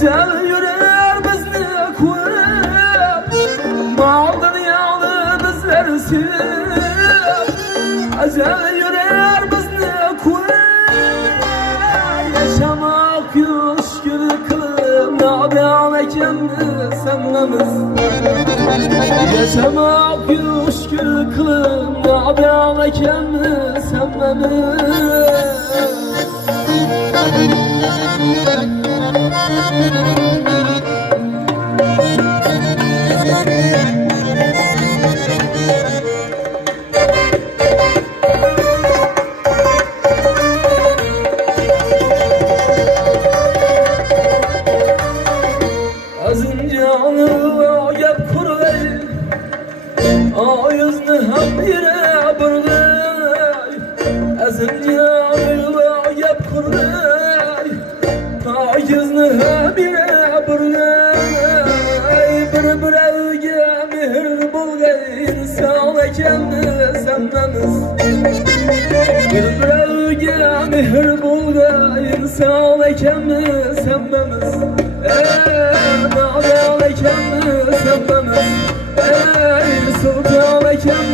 Ecel yürer bizni koyup, mal dünyalı bizlersin. Ecel yürer bizni koyup, yaşamak müşkül kılıp, nadan ekenni semmemiz. Yaşamak müşkül kılıp, nadan ekenni semmemiz. Azıncanı gep kurgay, ayızını hem yere burgay. Azıncanı gep kurgay, ayızını hem yere burgay. Bir evge mehir bulgay, insan ekenni semmemiz. Bir evge mehir bulgay, insan ekenni semmemiz. Nadan ekenni semmemiz. Sultan ekenni